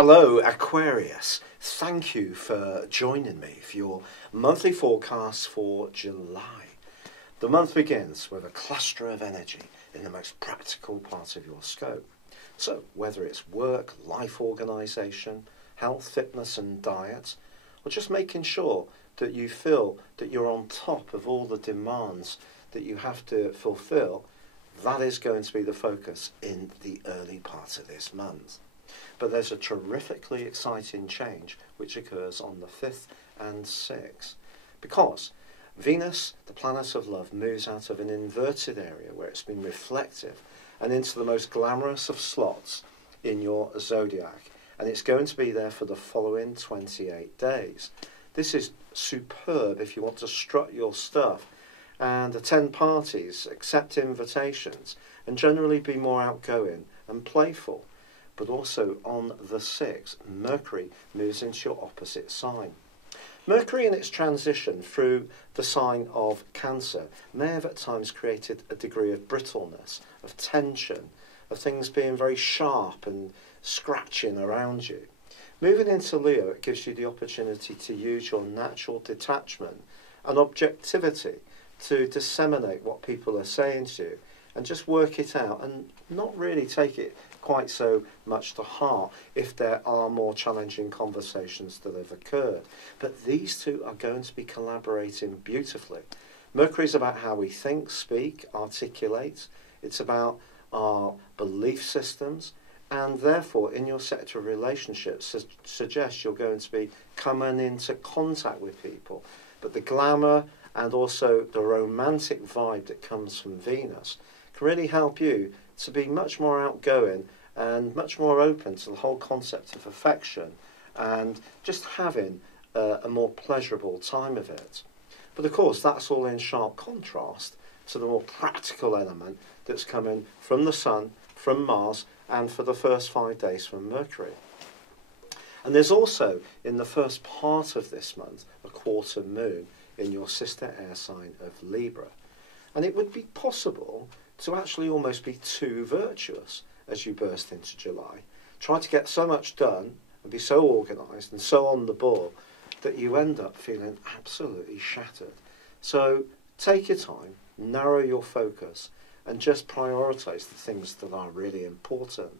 Hello Aquarius, thank you for joining me for your monthly forecast for July. The month begins with a cluster of energy in the most practical part of your scope. So whether it's work, life organisation, health, fitness and diet, or just making sure that you feel that you're on top of all the demands that you have to fulfill, that is going to be the focus in the early part of this month. But there's a terrifically exciting change which occurs on the 5th and 6th, because Venus, the planet of love, moves out of an inverted area where it's been reflective and into the most glamorous of slots in your zodiac, and it's going to be there for the following 28 days. This is superb if you want to strut your stuff and attend parties, accept invitations, and generally be more outgoing and playful. But also on the 6th, Mercury moves into your opposite sign. Mercury in its transition through the sign of Cancer may have at times created a degree of brittleness, of tension, of things being very sharp and scratching around you. Moving into Leo, it gives you the opportunity to use your natural detachment and objectivity to disseminate what people are saying to you and just work it out and not really take it quite so much to heart if there are more challenging conversations that have occurred. But these two are going to be collaborating beautifully. Mercury is about how we think, speak, articulate. It's about our belief systems, and therefore in your sector of relationships suggests you're going to be coming into contact with people. But the glamour and also the romantic vibe that comes from Venus can really help you to be much more outgoing and much more open to the whole concept of affection and just having a more pleasurable time of it. But of course, that's all in sharp contrast to the more practical element that's coming from the Sun, from Mars, and for the first 5 days from Mercury. And there's also, in the first part of this month, a quarter moon in your sister air sign of Libra. And it would be possible to actually almost be too virtuous as you burst into July. Try to get so much done and be so organised and so on the ball that you end up feeling absolutely shattered. So take your time, narrow your focus, and just prioritise the things that are really important.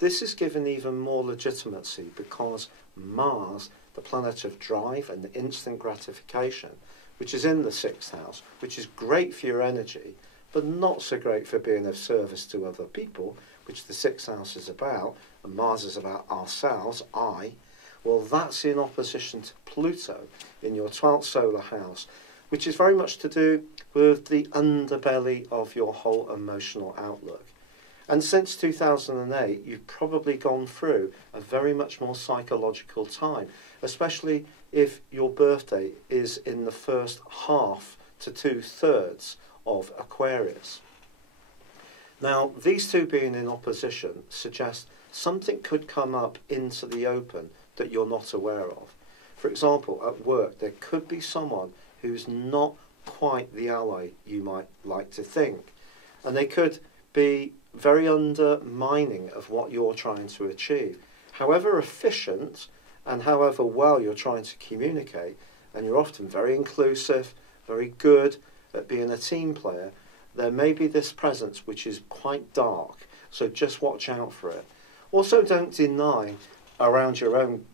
This is given even more legitimacy because Mars, the planet of drive and instant gratification, which is in the 6th house, which is great for your energy, but not so great for being of service to other people, which the 6th house is about, and Mars is about ourselves, well, that's in opposition to Pluto in your 12th solar house, which is very much to do with the underbelly of your whole emotional outlook. And since 2008, you've probably gone through a very much more psychological time, especially if your birthday is in the first half to 2/3 of Aquarius. Now, these two being in opposition suggests something could come up into the open that you're not aware of. For example, at work, there could be someone who's not quite the ally you might like to think, and they could be very undermining of what you're trying to achieve. However efficient and however well you're trying to communicate, and you're often very inclusive, very good at being a team player, there may be this presence which is quite dark, so just watch out for it. Also, don't deny around your own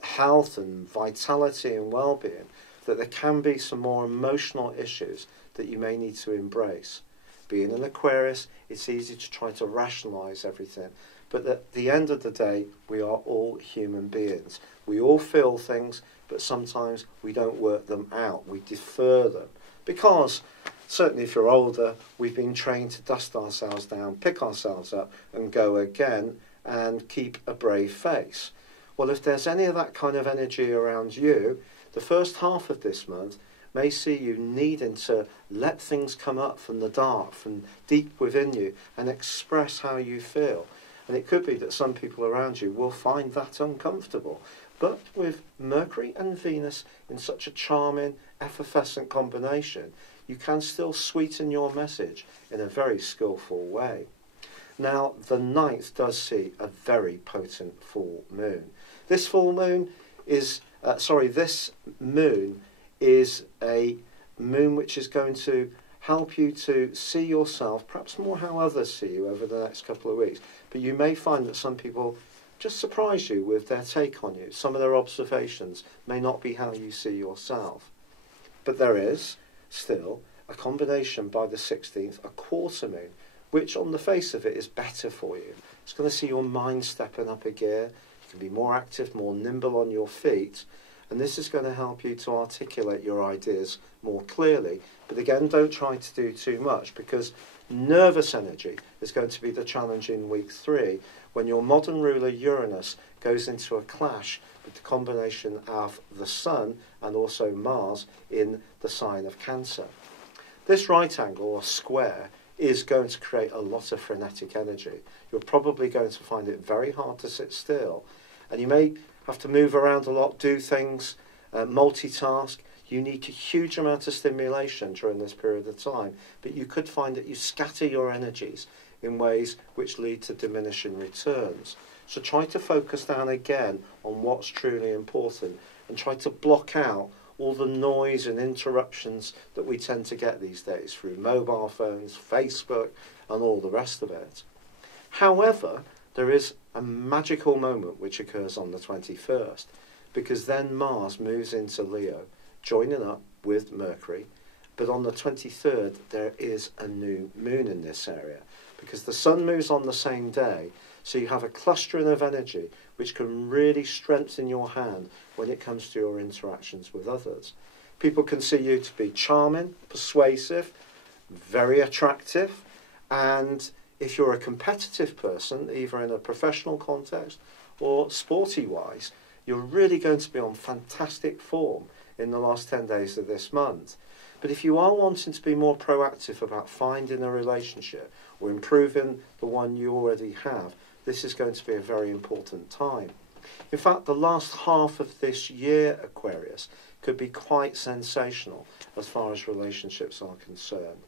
health and vitality and well-being that there can be some more emotional issues that you may need to embrace. Being an Aquarius, it's easy to try to rationalise everything, but at the end of the day, we are all human beings. We all feel things, but sometimes we don't work them out. We defer them because, certainly if you're older, we've been trained to dust ourselves down, pick ourselves up and go again and keep a brave face. Well, if there's any of that kind of energy around you, the first half of this month may see you needing to let things come up from the dark, from deep within you, and express how you feel. And it could be that some people around you will find that uncomfortable. But with Mercury and Venus in such a charming, effervescent combination, you can still sweeten your message in a very skillful way. Now, the 9th does see a very potent full moon. This full moon is, this moon is a moon which is going to help you to see yourself, perhaps more how others see you over the next couple of weeks. But you may find that some people just surprise you with their take on you. Some of their observations may not be how you see yourself. But there is still a combination by the 16th, a quarter moon, which on the face of it is better for you. It's going to see your mind stepping up a gear. You can be more active, more nimble on your feet. And this is going to help you to articulate your ideas more clearly. But again, don't try to do too much, because nervous energy is going to be the challenge in week 3, when your modern ruler Uranus goes into a clash with the combination of the Sun and also Mars in the sign of Cancer. This right angle or square is going to create a lot of frenetic energy. You're probably going to find it very hard to sit still, and you may have to move around a lot, do things, multitask. You need a huge amount of stimulation during this period of time, but you could find that you scatter your energies in ways which lead to diminishing returns. So try to focus down again on what's truly important, and try to block out all the noise and interruptions that we tend to get these days through mobile phones, Facebook, and all the rest of it. However, there is a magical moment which occurs on the 21st, because then Mars moves into Leo, joining up with Mercury. But on the 23rd, there is a new moon in this area, because the Sun moves on the same day. So you have a clustering of energy which can really strengthen your hand when it comes to your interactions with others. People can see you to be charming, persuasive, very attractive, and if you're a competitive person, either in a professional context or sporty-wise, you're really going to be on fantastic form in the last 10 days of this month. But if you are wanting to be more proactive about finding a relationship or improving the one you already have, this is going to be a very important time. In fact, the last half of this year, Aquarius, could be quite sensational as far as relationships are concerned.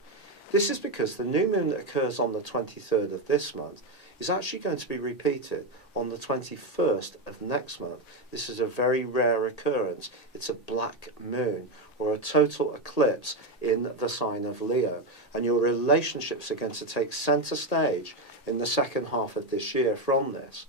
This is because the new moon that occurs on the 23rd of this month is actually going to be repeated on the 21st of next month. This is a very rare occurrence. It's a black moon, or a total eclipse in the sign of Leo. And your relationships are going to take centre stage in the second half of this year from this.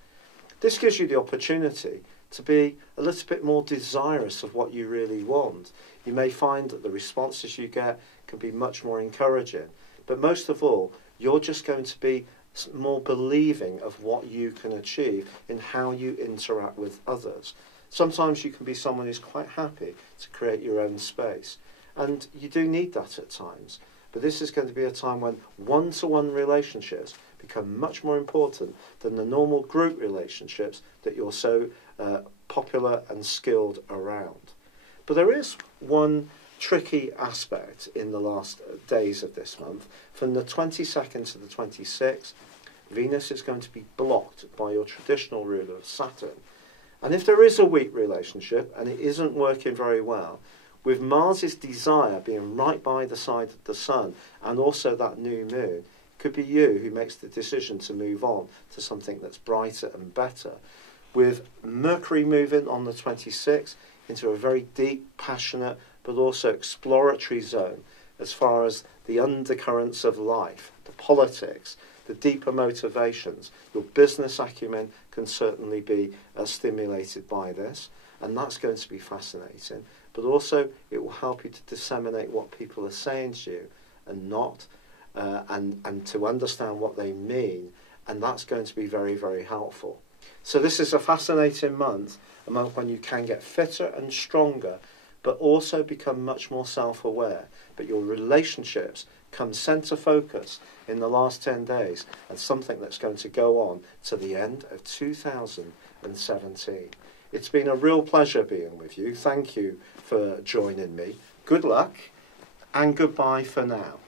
This gives you the opportunity to be a little bit more desirous of what you really want. You may find that the responses you get can be much more encouraging. But most of all, you're just going to be more believing of what you can achieve in how you interact with others. Sometimes you can be someone who's quite happy to create your own space, and you do need that at times. But this is going to be a time when one-to-one relationships become much more important than the normal group relationships that you're so popular and skilled around. But there is one tricky aspect in the last days of this month. From the 22nd to the 26th, Venus is going to be blocked by your traditional ruler, Saturn. And if there is a weak relationship and it isn't working very well, with Mars's desire being right by the side of the Sun and also that new moon, it could be you who makes the decision to move on to something that's brighter and better. With Mercury moving on the 26th into a very deep, passionate, but also exploratory zone as far as the undercurrents of life, the politics, the deeper motivations. Your business acumen can certainly be stimulated by this, and that's going to be fascinating. But also it will help you to disseminate what people are saying to you and not, and to understand what they mean, and that's going to be very, very helpful. So this is a fascinating month, a month when you can get fitter and stronger, but also become much more self-aware. But your relationships come centre focus in the last 10 days, and something that's going to go on to the end of 2017. It's been a real pleasure being with you. Thank you for joining me. Good luck, and goodbye for now.